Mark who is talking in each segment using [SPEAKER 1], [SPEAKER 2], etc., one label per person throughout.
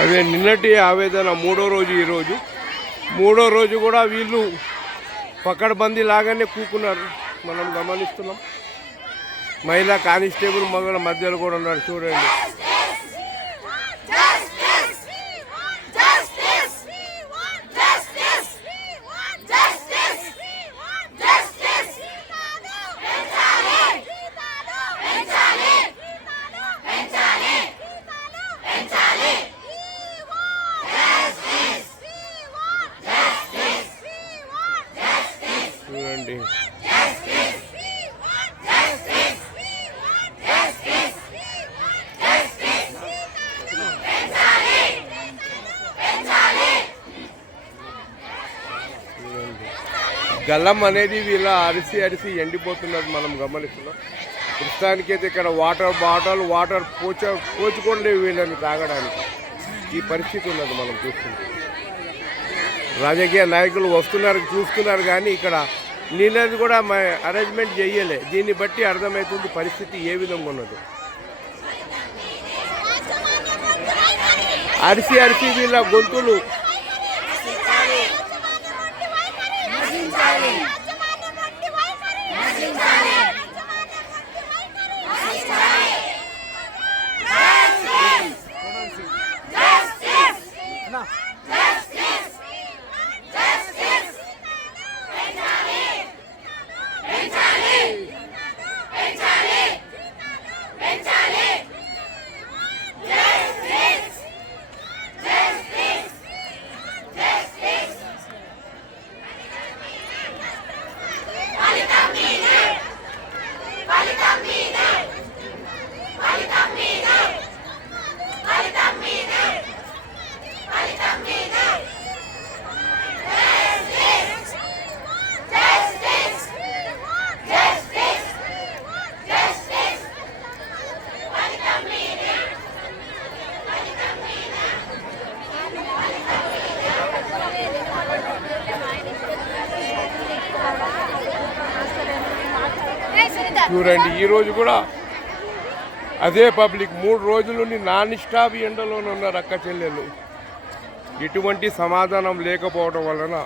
[SPEAKER 1] అదే నిన్నటి ఆవేదన మూడో రోజు ఈరోజు మూడో రోజు కూడా వీళ్ళు పక్కడబందీ లాగానే కూకున్నారు. మనం గమనిస్తున్నాం. మహిళా కానిస్టేబుల్ మగల మధ్యలో కూడా ఉన్నారు చూడండి. చూడండి. గల్లం అనేది వీళ్ళ అరిసి అరిసి ఎండిపోతున్నది మనం గమనిస్తున్నాం. ప్రస్తుతానికైతే ఇక్కడ వాటర్ బాటిల్ వాటర్ పోచ పోచుకోండి వీళ్ళని తాగడానికి ఈ పరిస్థితి ఉన్నది మనం చూస్తుంటే. రాజకీయ నాయకులు వస్తున్నారు చూస్తున్నారు కానీ ఇక్కడ నీళ్ళది కూడా అరేంజ్మెంట్ చేయలే. దీన్ని బట్టి అర్థమవుతుంది పరిస్థితి ఏ విధంగా ఉన్నది. అరిసి అరిసి వీళ్ళ గొంతులు చూడండి ఈరోజు కూడా అదే పబ్లిక్ మూడు రోజులు నాన్ స్టాప్ ఎండలోనే ఉన్నారు అక్క చెల్లెలు ఎటువంటి సమాధానం లేకపోవడం వలన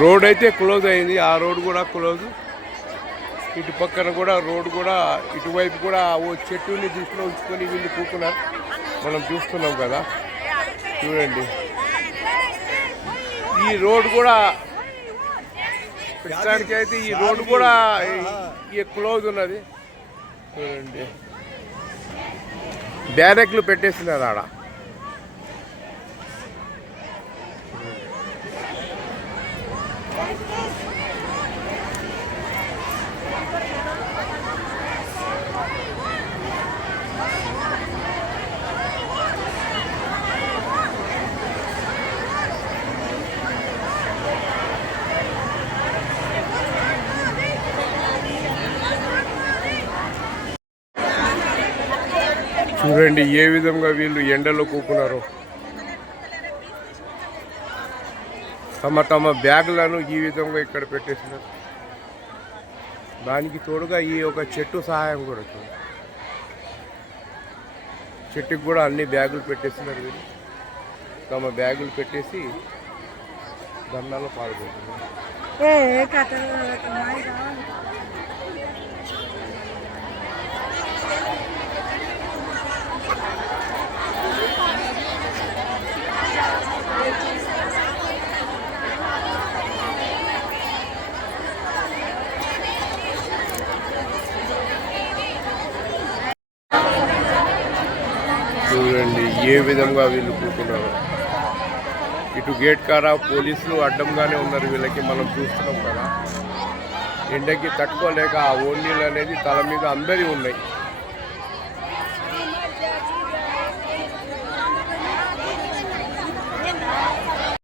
[SPEAKER 1] రోడ్ అయితే క్లోజ్ అయింది ఆ రోడ్ కూడా క్లోజ్. ఇటు పక్కన కూడా రోడ్ కూడా ఇటువైపు కూడా ఓ చెట్టుని దృష్టిలో ఉంచుకొని వీళ్ళు కూకున్నారు. మనం చూస్తున్నాం కదా. చూడండి. ఈ రోడ్ కూడా ప్రస్తుతానికి అయితే ఈ రోడ్డు కూడా ఈ క్లోజ్ ఉన్నది. చూడండి. బ్యారెక్లు పెట్టేసినారు ఆడ. చూడండి ఏ విధంగా వీళ్ళు ఎండలో కూకున్నారు. తమ తమ బ్యాగులను ఈ విధంగా ఇక్కడ పెట్టేసినారు. దానికి తోడుగా ఈ ఒక చెట్టు సహాయం కూడా చెట్టుకి చెట్టుకు కూడా అన్ని బ్యాగులు పెట్టేసినారు వీళ్ళు. తమ బ్యాగులు పెట్టేసి దండాలో పాల్గొంటున్నారు చూడండి ఏ విధంగా వీళ్ళు కూర్చున్నారు. ఇటు గేట్ కారా పోలీసులు అడ్డంగానే ఉన్నారు వీళ్ళకి మనం చూస్తున్నాం కదా. ఎండకి తట్టుకోలేక ఆ ఓన్లీలు అనేది తల మీద అందరి ఉన్నాయి.